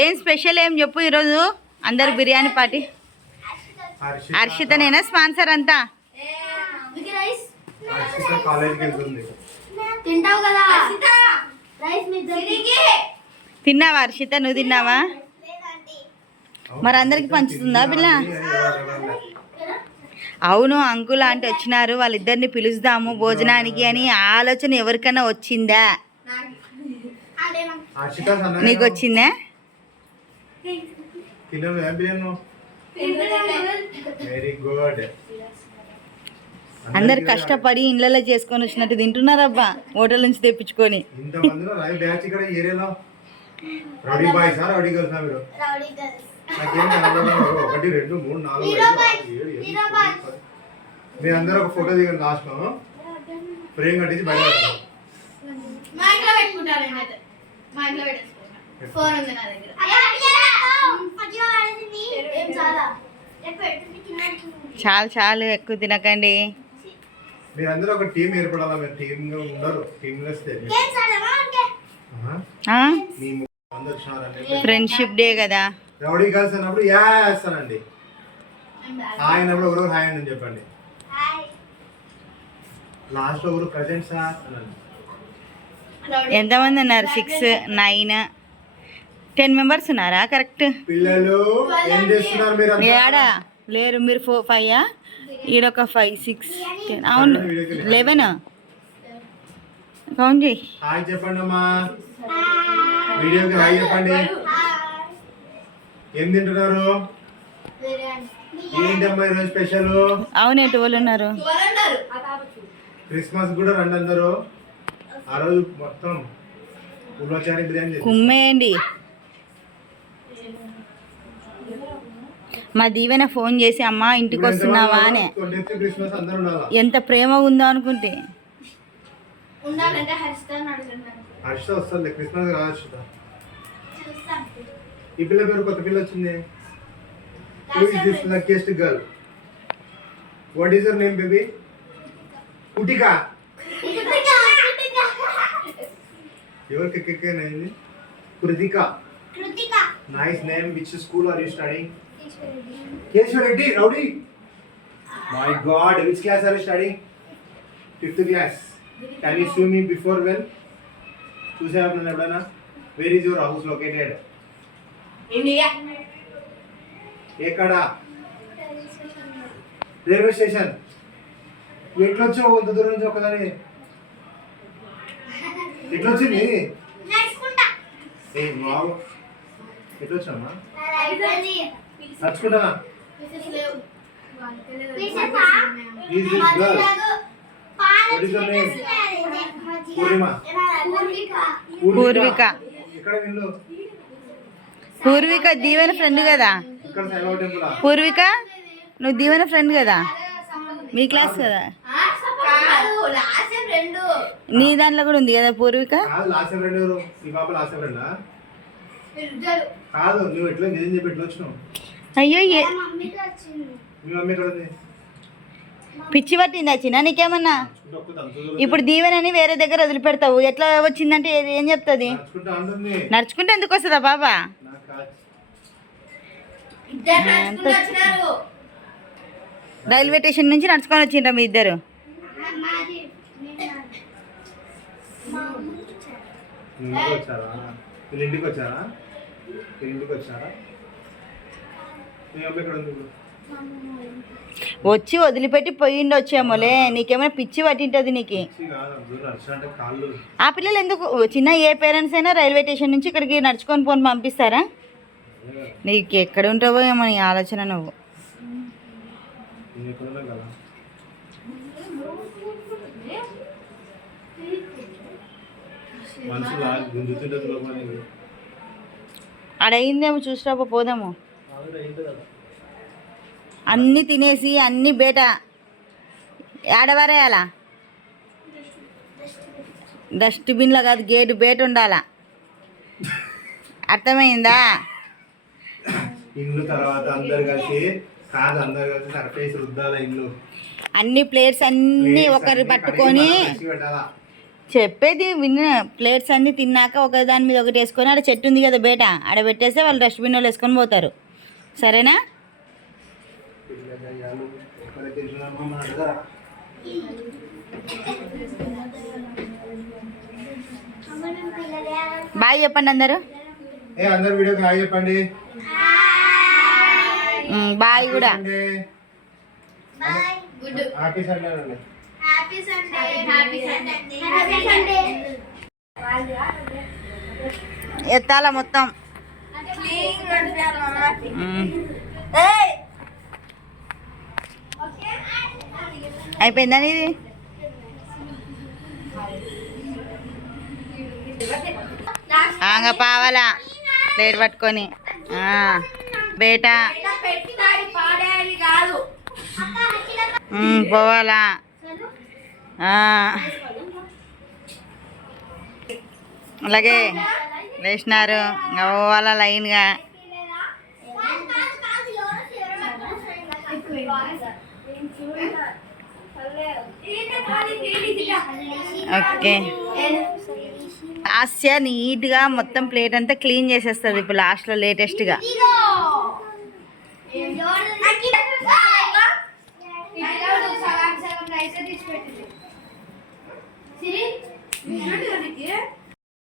ఏం స్పెషల్ ఏం చెప్పు ఈరోజు? అందరు బిర్యానీ పార్టీ. హర్షితనేనా స్పాన్సర్ అంతా? తిన్నావా హర్షిత? నువ్వు తిన్నావా? మరి అందరికి పంచుతుందా పిల్ల? అవును అంకుల్ ఆంటీ వచ్చినారు. వాళ్ళిద్దరిని పిలుస్తాము భోజనానికి అని ఆలోచన ఎవరికైనా వచ్చిందా? నీకు వచ్చిందా వెరీ గుడ్. అందరు కష్టపడి ఇళ్ళలో చేసుకొని వచ్చినట్టు తింటున్నారబ్బా హోటల్ నుంచి తెప్పించుకొని. మీరందరూ ఒక ఫోటో దిగండి లాస్ట్లో ఫ్రేమ్ కట్టించి బయట మా ఇంట్లో ఫోన్ ఉంది నా దగ్గర. చాలా. చాలు చాలు ఎక్కువ తినకండి. మీరందరూ ఒక టీం ఏర్పడాలా? మీరు టీమ్గా ఉండరు లెస్ వచ్చినారంటే ఫ్రెండ్షిప్ డే కదా. రౌడీ గర్ల్స్ అన్నప్పుడు యా వేస్తానండి హాయ్ అన్నప్పుడు ఎవరో హాయ్ అని చెప్పండి. లాస్ట్లో ఎవరు ప్రజెంట్ సార్ అనండి. ఎంతమంది ఉన్నారు? సిక్స్ నైన్ టెన్ మెంబర్స్ ఉన్నారా? కరెక్ట్ ఏడా లేరు మీరు ఫోర్ ఫైవ్ ఈడొక ఫైవ్ సిక్స్ టెన్ అవును. లెవెన్ కౌంట్ చేయి. హాయ్ చెప్పండి అమ్మా. వీడియోకి హాయ్ చెప్పండి. ఏం తింటున్నారు? ఏంటమ్మా ఈరోజు స్పెషల్? అవును ఎటు వాళ్ళు ఉన్నారు. క్రిస్మస్ కూడా రండి అందరూ. ఆ రోజు మొత్తం ఉల్వచారి బిర్యానీ చేసి కుమ్మేయండి. మా దీవెన ఫోన్ చేసి అమ్మా ఇంటికి వస్తున్నావా? అని. ఎంత ప్రేమ ఉందో అనుకుంటే. హర్ష వస్తుంది. క్రిస్మస్ రాదు. ఈ పిల్ల పేరు కొత్త పిల్ల వచ్చింది. Who is this luckiest girl what is your name baby కుటికా ఎవరు కెక్కెక్కేనైంది Krithika. Krithika. Nice name which school are you studying Keshava Reddy rowdy. My god which class are you studying fifth class can you see me before well చూసావా నన్ను ఎప్పుడైనా? Where is your house located India. ఎక్కడ? Railway station ఎట్లా వచ్చావు అంత దూరం నుంచి ఒకదాని ఎట్లా వచ్చింది వచ్చామా. పూర్విక. పూర్విక దీవెన ఫ్రెండ్ కదా? ఇక్కడ సాయిబాబా టెంపుల్? పూర్విక నువ్వు దీవెన ఫ్రెండ్ కదా? మీ క్లాస్ కదా? కాదు. లాస్ట్ ఫ్రెండ్ నీ దాంట్లో కూడా ఉంది కదా పూర్విక? అయ్యో ఏ- మమ్మీకి వచ్చింది. మీ మమ్మీ ఎక్కడ ఉంది? పిచ్చి పట్టింది వచ్చిన నీకేమన్నా? ఇప్పుడు దీవెనని వేరే దగ్గర వదిలిపెడతావు. ఎట్లా వచ్చిందంటే ఏ- ఏం చెప్తుంది? నడుచుకుంటూ ఎందుకు వస్తుందా బాబా రైల్వే స్టేషన్ నుంచి నడుచుకొని వచ్చిండ్రా మీ ఇద్దరు. ఇంటికి వచ్చారా వీళ్ళ ఇంటికి వచ్చారా వీళ్ళ ఇంటికి వచ్చారా మీ మమ్మీ ఎక్కడ ఉంది వచ్చి వదిలిపెట్టి పోయిండి వచ్చేమోలే నీకేమైనా పిచ్చి పట్టింటది నీకు. ఆ పిల్లలు ఎందుకు? చిన్న ఏ పేరెంట్స్ అయినా రైల్వే స్టేషన్ నుంచి ఇక్కడికి నడుచుకొని పోని పంపిస్తారా. నీకు ఎక్కడ ఉంటావో ఏమో నీ ఆలోచన నువ్వు నేను ఎక్కడ ఉన్నా కదా మనుషులు ఆ గుంజుతుంటే లోపల అడయిందేమో చూసిరాపో పోదాము. అన్నీ తినేసి అన్నీ బేట. ఏడవరేయాలా? డస్ట్బిన్లో కాదు గేటు బేట ఉండాలా? అర్థమైందా? ఇల్లు తర్వాత అందరు కలిసి కాదు అందరు కలిసి సర్ఫేస్ రుద్దాల ఇల్లు అన్ని ప్లేట్స్ అన్నీ ఒకరు పట్టుకొని చెప్పేది విన్న ప్లేట్స్ అన్నీ తిన్నాక ఒక దాని మీద ఒకటి వేసుకొని ఆడ చెట్టు ఉంది కదా బేట ఆడ పెట్టేస్తే వాళ్ళు డస్ట్బిన్ వాళ్ళు వేసుకొని పోతారు. సరేనా? బాయ్ చెప్పండి అందరూ. ఏ అందరు వీడియోకి హాయ్ చెప్పండి. బాయ్ కూడా. గుడ్ హ్యాపీ సండే అండి happy Sunday happy Sunday happy Sunday ఎత్తాల మొత్తం. ఉమ్. అయిపోయిందా ఇది ఆంగ పావాలా ప్లేట్ పట్టుకొని. ఆ, బేట. పోవాలా. అలాగే వేసినారు ఇంకా లైన్గా. ఓకే. ఆస్య నీట్గా మొత్తం ప్లేట్ అంతా క్లీన్ చేసేస్తుంది ఇప్పుడు లాస్ట్లో లేటెస్ట్గా. சரி